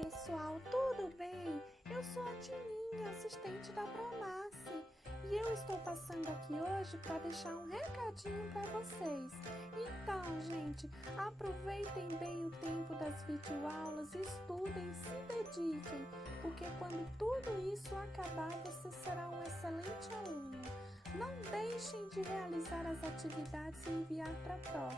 pessoal, tudo bem? Eu sou a Tininha, assistente da Promace, e eu estou passando aqui hoje para deixar um recadinho para vocês. Então, gente, aproveitem bem o tempo das videoaulas, estudem, se dediquem, porque quando tudo isso acabar, você será um excelente aluno. Não deixem de realizar as atividades e enviar para a Pro.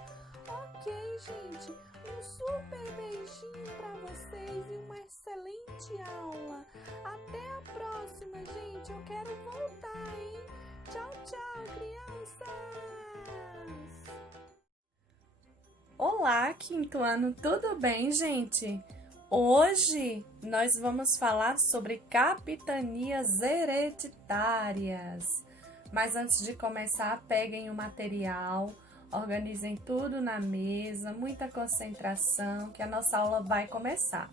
Ok, gente, um super beijinho para vocês e uma excelente aula. Até a próxima, gente. Eu quero voltar, hein? Tchau, tchau, crianças! Olá, quinto ano, tudo bem, gente? Hoje nós vamos falar sobre capitanias hereditárias. Mas antes de começar, peguem o material, organizem tudo na mesa, muita concentração, que a nossa aula vai começar.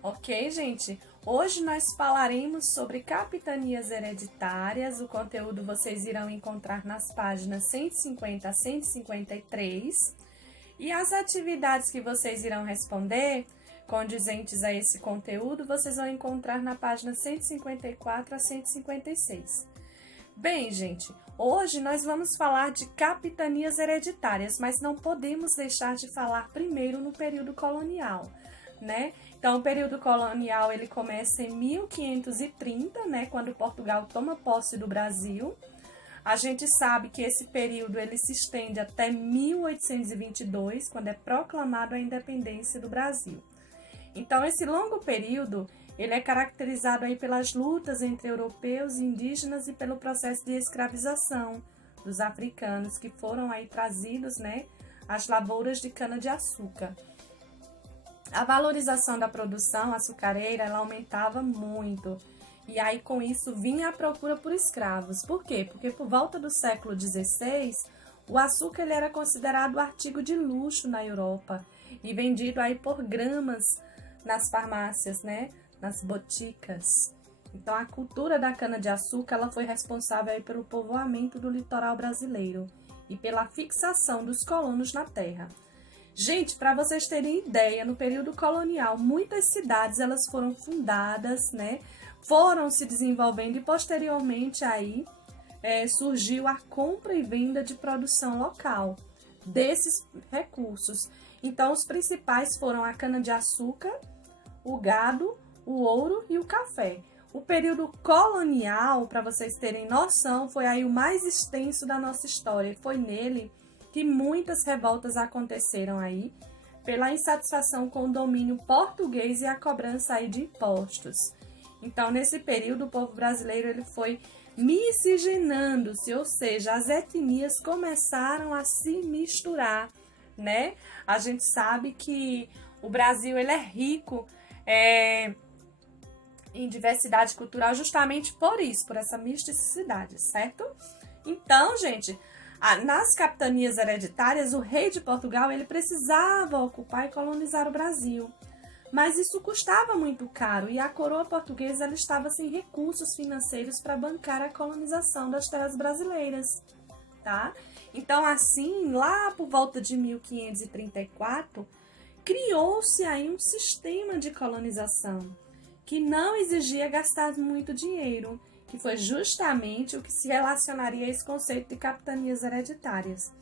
Ok, gente? Hoje nós falaremos sobre capitanias hereditárias. O conteúdo vocês irão encontrar nas páginas 150 a 153. E as atividades que vocês irão responder, condizentes a esse conteúdo, vocês vão encontrar na página 154 a 156. Bem, gente, hoje nós vamos falar de capitanias hereditárias, mas não podemos deixar de falar primeiro no período colonial, né? Então, o período colonial, ele começa em 1530, né, quando Portugal toma posse do Brasil. A gente sabe que esse período ele se estende até 1822, quando é proclamada a independência do Brasil. Então, esse longo período ele é caracterizado aí pelas lutas entre europeus e indígenas e pelo processo de escravização dos africanos que foram aí trazidos, né, às lavouras de cana-de-açúcar. A valorização da produção açucareira ela aumentava muito e aí com isso vinha a procura por escravos. Por quê? Porque por volta do século XVI o açúcar ele era considerado artigo de luxo na Europa e vendido aí por gramas nas farmácias, né? Nas boticas. Então, a cultura da cana-de-açúcar ela foi responsável aí pelo povoamento do litoral brasileiro e pela fixação dos colonos na terra. Gente, para vocês terem ideia, no período colonial, muitas cidades elas foram fundadas, né? Foram se desenvolvendo e posteriormente aí surgiu a compra e venda de produção local desses recursos. Então, os principais foram a cana-de-açúcar, o gado, o ouro e o café. O período colonial, para vocês terem noção, foi aí o mais extenso da nossa história. Foi nele que muitas revoltas aconteceram aí, pela insatisfação com o domínio português e a cobrança aí de impostos. Então, nesse período, o povo brasileiro ele foi miscigenando-se, ou seja, as etnias começaram a se misturar, né? A gente sabe que o Brasil ele é rico em diversidade cultural justamente por isso, por essa misticidade, certo? Então, gente, nas capitanias hereditárias, o rei de Portugal ele precisava ocupar e colonizar o Brasil. Mas isso custava muito caro e a coroa portuguesa ela estava sem recursos financeiros para bancar a colonização das terras brasileiras, tá? Então, assim, lá por volta de 1534, criou-se aí um sistema de colonização que não exigia gastar muito dinheiro, que foi justamente o que se relacionaria a esse conceito de capitanias hereditárias.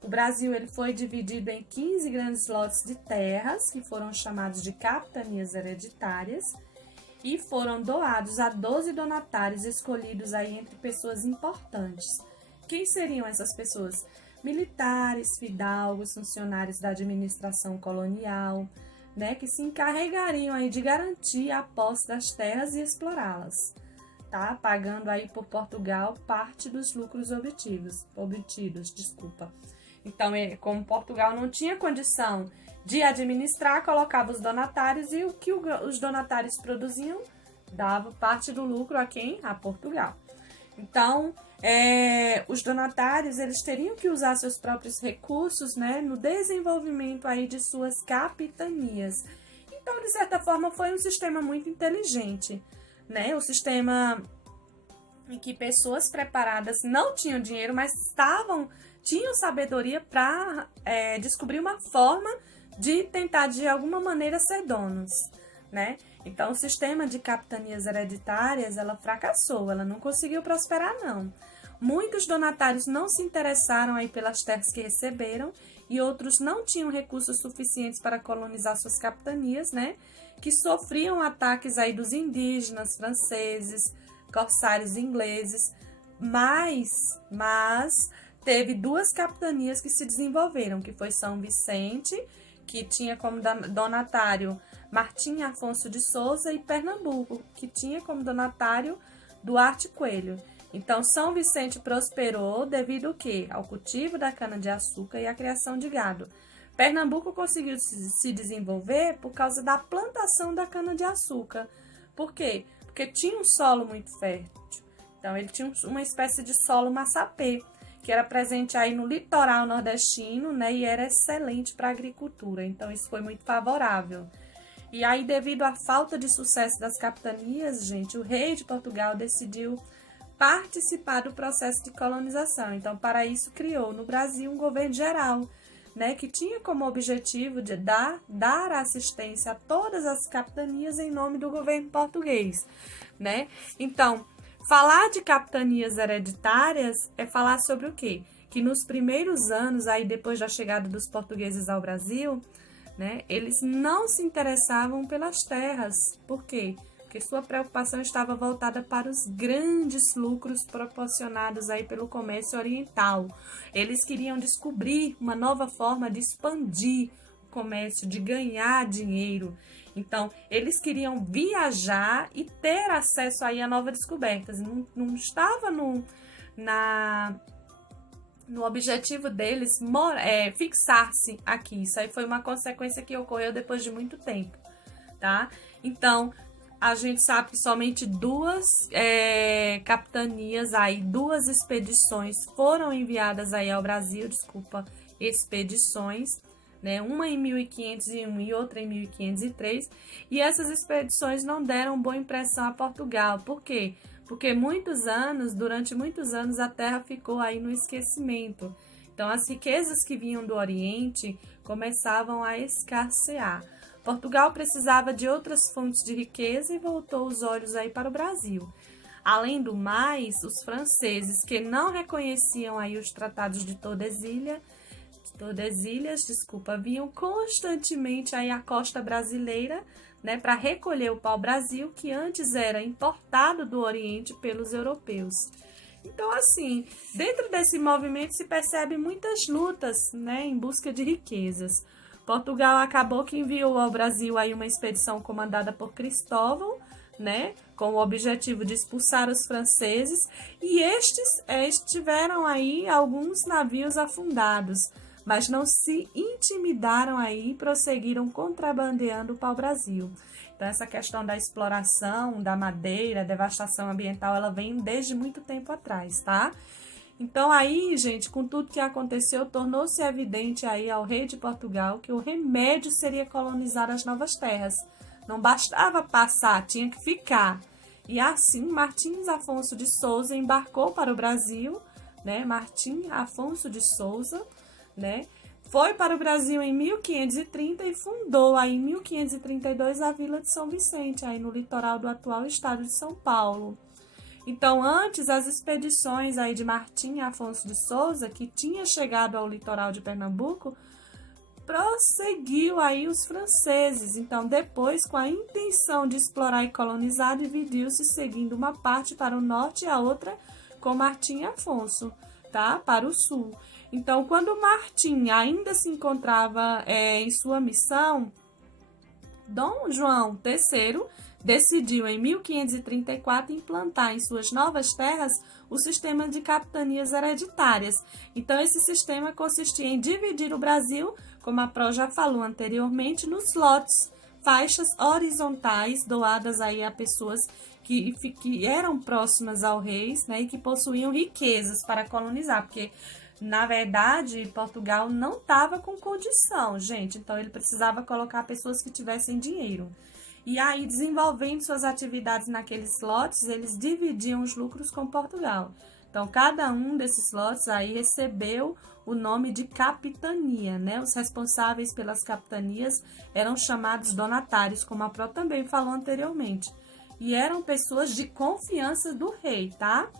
O Brasil ele foi dividido em 15 grandes lotes de terras, que foram chamados de capitanias hereditárias, e foram doados a 12 donatários escolhidos aí entre pessoas importantes. Quem seriam essas pessoas? Militares, fidalgos, funcionários da administração colonial, né, que se encarregariam aí de garantir a posse das terras e explorá-las, tá? Pagando aí por Portugal parte dos lucros obtidos. Então, como Portugal não tinha condição de administrar, colocava os donatários e o que os donatários produziam dava parte do lucro a quem? A Portugal. Então, os donatários eles teriam que usar seus próprios recursos, né, no desenvolvimento aí de suas capitanias. Então, de certa forma, foi um sistema muito inteligente, né? O sistema em que pessoas preparadas não tinham dinheiro, mas tinham sabedoria para descobrir uma forma de tentar, de alguma maneira, ser donos, né? Então, o sistema de capitanias hereditárias, ela fracassou, ela não conseguiu prosperar, não. Muitos donatários não se interessaram aí pelas terras que receberam e outros não tinham recursos suficientes para colonizar suas capitanias, né? Que sofriam ataques aí dos indígenas, franceses, corsários ingleses, mas teve duas capitanias que se desenvolveram, que foi São Vicente, que tinha como donatário Martim Afonso de Souza, e Pernambuco, que tinha como donatário Duarte Coelho. Então, São Vicente prosperou devido ao quê? Ao cultivo da cana-de-açúcar e à criação de gado. Pernambuco conseguiu se desenvolver por causa da plantação da cana-de-açúcar. Por quê? Porque tinha um solo muito fértil. Então, ele tinha uma espécie de solo massapê, que era presente aí no litoral nordestino, né? E era excelente para a agricultura. Então, isso foi muito favorável. E aí, devido à falta de sucesso das capitanias, gente, o rei de Portugal decidiu participar do processo de colonização. Então, para isso, criou no Brasil um governo geral, né, que tinha como objetivo de dar assistência a todas as capitanias em nome do governo português, né? Então, falar de capitanias hereditárias é falar sobre o quê? Que nos primeiros anos, aí depois da chegada dos portugueses ao Brasil, né, eles não se interessavam pelas terras. Por quê? Porque sua preocupação estava voltada para os grandes lucros proporcionados aí pelo comércio oriental. Eles queriam descobrir uma nova forma de expandir o comércio, de ganhar dinheiro. Então, eles queriam viajar e ter acesso aí a novas descobertas. Não estava no objetivo deles fixar-se aqui. Isso aí foi uma consequência que ocorreu depois de muito tempo, tá? Então, a gente sabe que somente duas capitanias aí, duas expedições foram enviadas aí ao Brasil, expedições, né? Uma em 1501 e outra em 1503, e essas expedições não deram boa impressão a Portugal. Por quê? Porque durante muitos anos, a terra ficou aí no esquecimento. Então, as riquezas que vinham do Oriente começavam a escassear. Portugal precisava de outras fontes de riqueza e voltou os olhos aí para o Brasil. Além do mais, os franceses, que não reconheciam aí os tratados de Tordesilhas, vinham constantemente aí à costa brasileira, né, para recolher o pau-brasil, que antes era importado do Oriente pelos europeus. Então, assim, dentro desse movimento se percebe muitas lutas, né, em busca de riquezas. Portugal acabou que enviou ao Brasil aí uma expedição comandada por Cristóvão, né, com o objetivo de expulsar os franceses, e estes tiveram aí alguns navios afundados, mas não se intimidaram aí e prosseguiram contrabandeando o pau-brasil. Então, essa questão da exploração da madeira, devastação ambiental, ela vem desde muito tempo atrás, tá? Então, aí, gente, com tudo que aconteceu, tornou-se evidente aí ao rei de Portugal que o remédio seria colonizar as novas terras. Não bastava passar, tinha que ficar. E assim, Martim Afonso de Souza embarcou para o Brasil, né? Martim Afonso de Souza, né? Foi para o Brasil em 1530 e fundou aí em 1532 a Vila de São Vicente, aí no litoral do atual estado de São Paulo. Então, antes, as expedições aí de Martim Afonso de Souza, que tinha chegado ao litoral de Pernambuco, prosseguiu aí os franceses. Então, depois, com a intenção de explorar e colonizar, dividiu-se, seguindo uma parte para o norte e a outra com Martim Afonso, tá? Para o sul. Então, quando Martim ainda se encontrava em sua missão, Dom João III decidiu em 1534 implantar em suas novas terras o sistema de capitanias hereditárias. Então, esse sistema consistia em dividir o Brasil, como a Pró já falou anteriormente, nos lotes, faixas horizontais doadas aí a pessoas que eram próximas ao rei, né, e que possuíam riquezas para colonizar, porque na verdade, Portugal não estava com condição, gente. Então, ele precisava colocar pessoas que tivessem dinheiro. E aí, desenvolvendo suas atividades naqueles lotes, eles dividiam os lucros com Portugal. Então, Então, cada um desses lotes aí recebeu o nome de capitania, né? Os responsáveis pelas capitanias eram chamados donatários, como a Pró também falou anteriormente. E eram pessoas de confiança do rei, tá?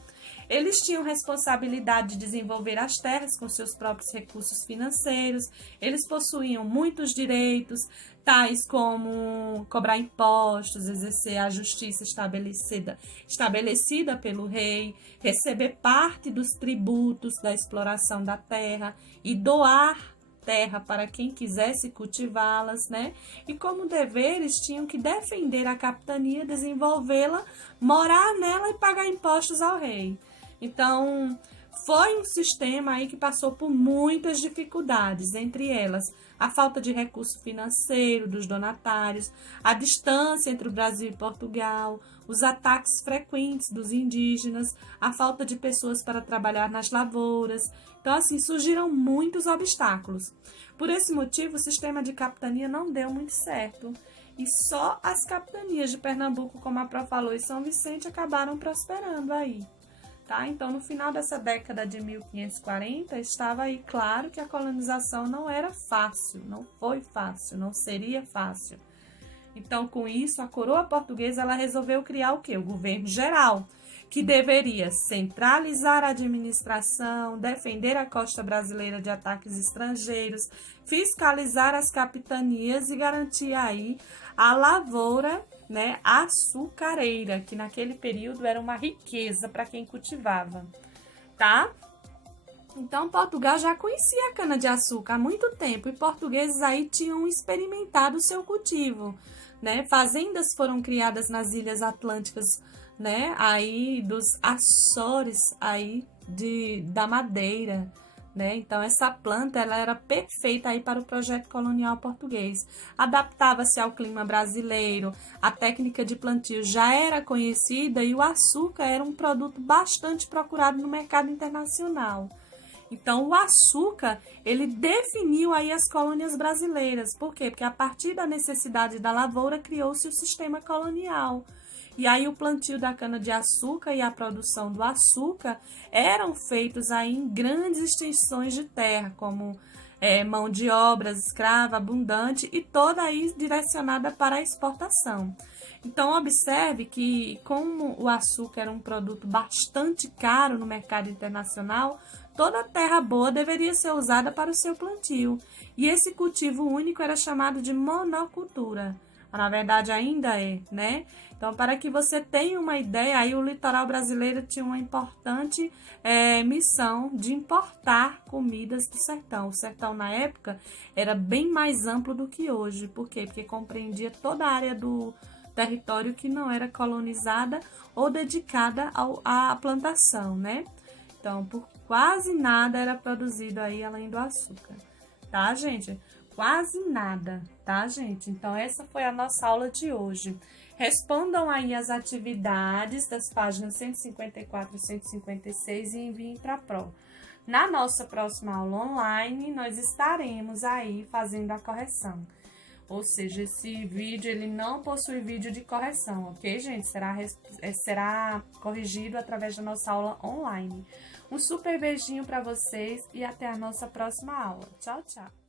Eles tinham responsabilidade de desenvolver as terras com seus próprios recursos financeiros, eles possuíam muitos direitos, tais como cobrar impostos, exercer a justiça estabelecida pelo rei, receber parte dos tributos da exploração da terra e doar terra para quem quisesse cultivá-las, né? E como deveres tinham que defender a capitania, desenvolvê-la, morar nela e pagar impostos ao rei. Então, foi um sistema aí que passou por muitas dificuldades, entre elas a falta de recurso financeiro dos donatários, a distância entre o Brasil e Portugal, os ataques frequentes dos indígenas, a falta de pessoas para trabalhar nas lavouras. Então, assim, surgiram muitos obstáculos. Por esse motivo, o sistema de capitania não deu muito certo. E só as capitanias de Pernambuco, como a Pró falou, e São Vicente acabaram prosperando aí. Tá? Então, no final dessa década de 1540, estava aí claro que a colonização não era fácil, não foi fácil, não seria fácil. Então, com isso, a coroa portuguesa ela resolveu criar o quê? O governo geral, que deveria centralizar a administração, defender a costa brasileira de ataques estrangeiros, fiscalizar as capitanias e garantir aí a lavoura, né, açucareira, que naquele período era uma riqueza para quem cultivava, tá? Então, Portugal já conhecia a cana-de-açúcar há muito tempo e portugueses aí tinham experimentado o seu cultivo, né? Fazendas foram criadas nas ilhas atlânticas, né, aí dos Açores, aí da Madeira, né? Então, essa planta ela era perfeita aí para o projeto colonial português. Adaptava-se ao clima brasileiro, a técnica de plantio já era conhecida e o açúcar era um produto bastante procurado no mercado internacional. Então, o açúcar, ele definiu aí as colônias brasileiras. Por quê? Porque a partir da necessidade da lavoura, criou-se o sistema colonial. E aí o plantio da cana-de-açúcar e a produção do açúcar eram feitos aí em grandes extensões de terra, como mão de obra escrava abundante e toda aí direcionada para a exportação. Então, observe que como o açúcar era um produto bastante caro no mercado internacional, toda terra boa deveria ser usada para o seu plantio. E esse cultivo único era chamado de monocultura. Na verdade, ainda é, né? Então, para que você tenha uma ideia, aí o litoral brasileiro tinha uma importante missão de importar comidas do sertão. O sertão, na época, era bem mais amplo do que hoje. Por quê? Porque compreendia toda a área do território que não era colonizada ou dedicada à plantação, né? Então, por quase nada era produzido aí além do açúcar, tá, gente? Quase nada, tá, gente? Então, essa foi a nossa aula de hoje. Respondam aí as atividades das páginas 154 e 156 e enviem para a Pró. Na nossa próxima aula online, nós estaremos aí fazendo a correção. Ou seja, esse vídeo, ele não possui vídeo de correção, ok, gente? Será corrigido através da nossa aula online. Um super beijinho para vocês e até a nossa próxima aula. Tchau, tchau!